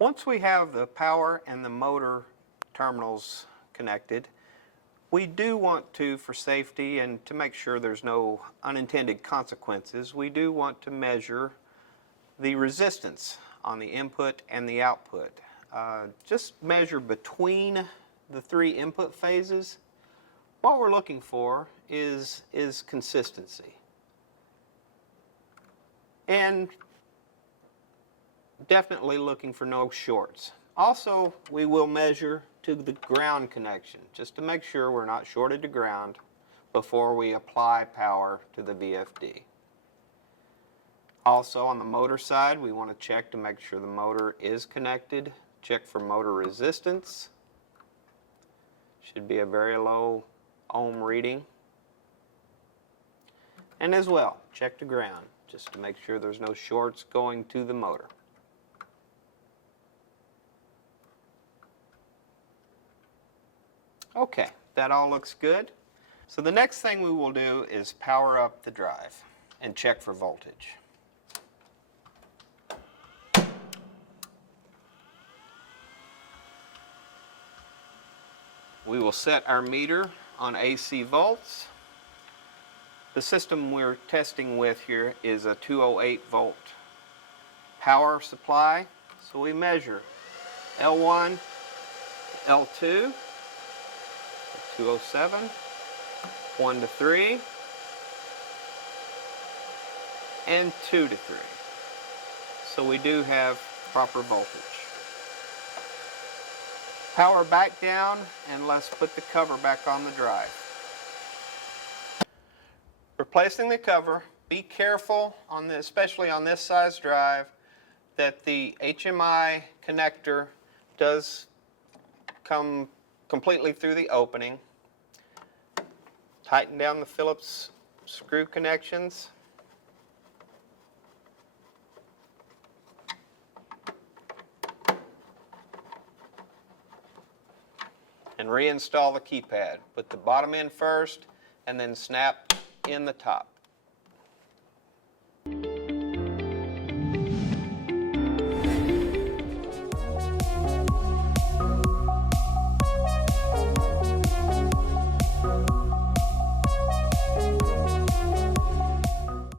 Once we have the power and the motor terminals connected, we do want to, for safety and to make sure there's no unintended consequences, we do want to measure the resistance on the input and the output. Just measure between the three input phases. What we're looking for is consistency. And definitely looking for no shorts. Also, we will measure to the ground connection, just to make sure we're not shorted to ground before we apply power to the VFD. Also, on the motor side, we want to check to make sure the motor is connected. Check for motor resistance. Should be a very low ohm reading. And as well, check to ground, just to make sure there's no shorts going to the motor. Okay, that all looks good. So the next thing we will do is power up the drive and check for voltage. We will set our meter on AC volts. The system we're testing with here is a 208 volt power supply. So we measure L1, L2, 207, 1 to 3, and 2 to 3. So we do have proper voltage. Power back down, and let's put the cover back on the drive. Replacing the cover, be careful, especially on this size drive, that the HMI connector does come completely through the opening. Tighten down the Phillips screw connections. And reinstall the keypad. Put the bottom in first and then snap in the top.